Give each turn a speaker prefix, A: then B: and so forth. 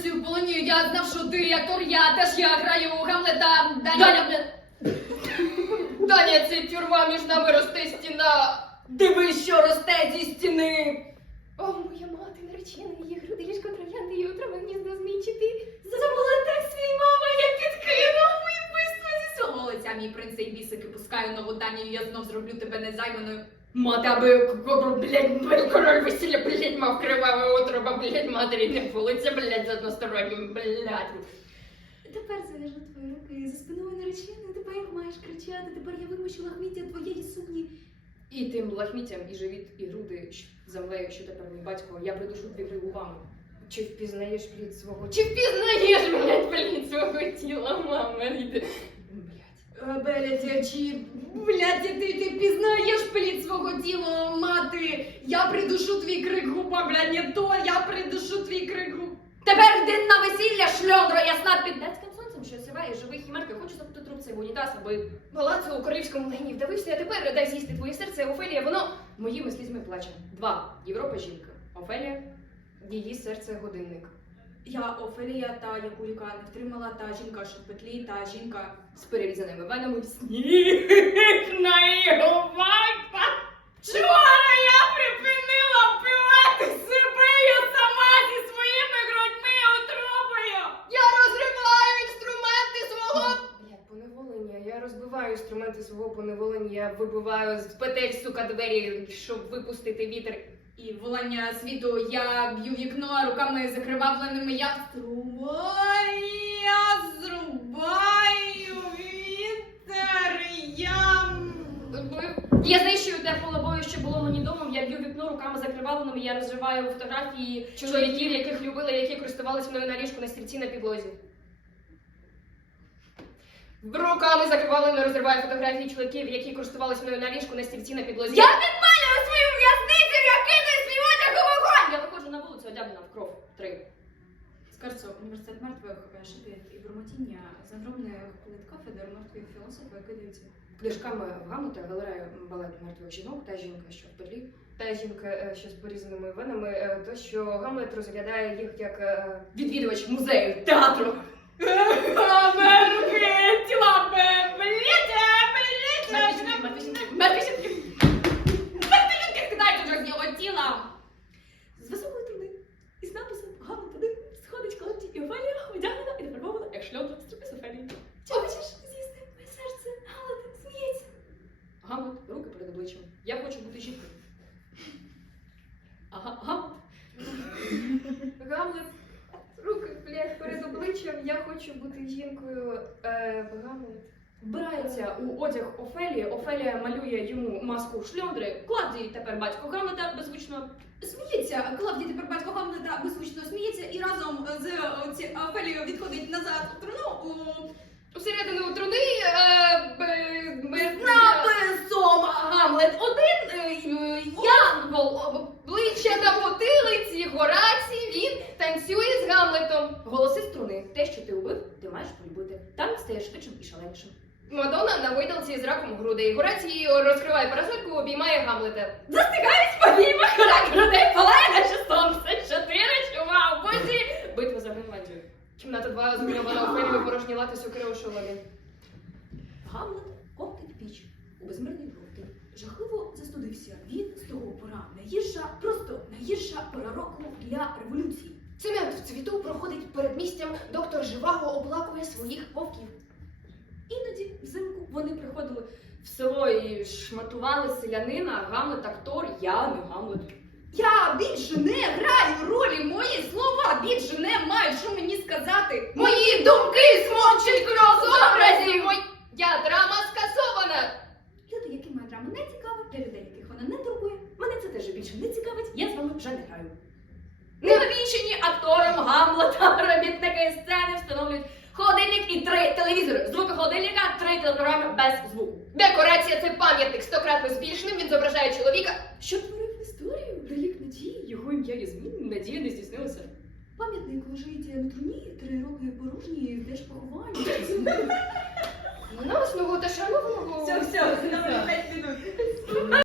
A: танцюю полонію, я знав, що ти актор, я теж я граю Гамлета. Даня, Даня, це тюрма між нами росте стіна. Дивись, що росте зі стіни.
B: О, моя мати наречена, її груди ліжко троянди, і утро гніздо змічити. Забула так свій мама, я підкинув мої вбивство зі свого лиця. Мій принц і бісики пускаю нову Данію, я знов зроблю тебе незайманою.
A: Мати, аби блядь, король весілля, блядь, мав криваве утроба, блядь, матері не вулиця, блядь, з одностороннім, блядь.
B: Тепер зав'яжу твої руки за спиною нареченої, тепер маєш кричати, тепер я вимочу лахміття твоєї сукні.
A: І тим лахміттям, і живіт, і груди землею, що тепер мій батько, я придушу дві губами. Чи впізнаєш плід свого? Чи впізнаєш, блядь, плід свого тіла, мама? Йди. Блядь.
B: Беляця, чи, блядь, ти, ти пізнаєш плід свого тіла? Я придушу твій крик губа, блядь, не то, я придушу твій крик губ.
A: Тепер йди на весілля, шльондро, ясна під датським сонцем, що сіває живий хімерки, хочу запити труп цей унітаз, аби палацу у королівському лені вдавився, а тепер дай з'їсти твоє серце, Офелія, воно моїми слізьми плаче. Два. Європа жінка. Офелія, її серце годинник.
B: Я Офелія, та яку яка не втримала, та жінка, що в петлі, та жінка.
A: З перерізаними венами сніг на його батька. Вчора я припинила вбивати себе, я сама зі своїми грудьми отробою. Я розриваю інструменти свого. Блядь, поневолення. Я інструменти свого поневолення. Я вибиваю з петель, сука, двері, щоб випустити вітер.
B: І волання світу я б'ю вікно, руками закривавленими я струбаю, я зрубаю вітер, я...
A: Я знищую те полобою, що було мені домом. Я б'ю вікно руками закривавленими, я розриваю фотографії чоловіків, яких любила, які користувалися мною на ліжку на стільці на підлозі. Руками закривавленими розриваю фотографії чоловіків, які користувалися мною на ліжку на стільці на підлозі. Я підпалюю свою в'язницю, я кидаю свій одяг у вогонь! Я виходжу на вулицю, одягнена в кров. Три.
B: Скарцо, університет мертвих, шепіт і бурмотіння, загробний плит кафедр мертвих філософів кидаються.
A: Книжками в Гамлета галерея балет мертвих жінок, та жінка, що в петлі, та жінка, е, що з порізаними венами, е, то що Гамлет розглядає їх як е, відвідувач музею театру. Я хочу бути жінкою. Ага, Гамлет. Гамлет, руки, блядь, перед обличчям. Я хочу бути жінкою. Е, Гамлет. Вбирається у одяг Офелії. Офелія малює йому маску шльондри. Клавдій тепер батько Гамлета беззвучно.
B: Сміється, Клавдій тепер батько Гамлета беззвучно сміється і разом з е, ці- Офелією відходить назад у труну у
A: Усередину труни е, б- б-
B: написом
A: Гамлет один е, е, янгол обличчя на потилиці, Горацій, він танцює з Гамлетом. Голоси струни. Те, що ти убив, ти маєш полюбити. Там стаєш швидшим і шаленішим. Мадонна на видалці з раком грудей. Горацій розкриває парасольку, обіймає Гамлета. Застигають повіма, рак грудей палає наше сонце. Чотири чума у бозі. Битва за Гренландію. Кімната 2 зруйнована Офелію, порожні лати сокири у шоломі.
B: Гамлет коптить піч у безмирний жовтий. Жахливо застудився. Він з того пора найгірша, просто найгірша пора року для революції.
A: Цемент проходить перед місцем, доктор Живаго оплакує своїх вовків.
B: Іноді взимку
A: Вони приходили в село і шматували селянина, Гамлет актор, я не Гамлет.
B: я більше не граю ролі, мої слова більше не мають що мені сказати.
A: Мої думки смокчуть кров з образів! Я драма скасована!
B: Люди, яким моя драма не цікавить, для людей, яких вона не турбує, мене це теж більше не цікавить, я з вами вже не граю.
A: Невмічені актором Гамлета робітники сцени встановлюють холодильник і три телевізори. Звуки холодильника, три телепрограми без звуку. Декорація це пам'ятник стократно збільшеним, він зображає чоловіка, що творив історію, релік надії, його ім'я є змін, надія не здійснилася.
B: Пам'ятник лежить на труні, три роки порожні, де ж поховання?
A: Наносного та шанованого.
B: все, знову 5 минут.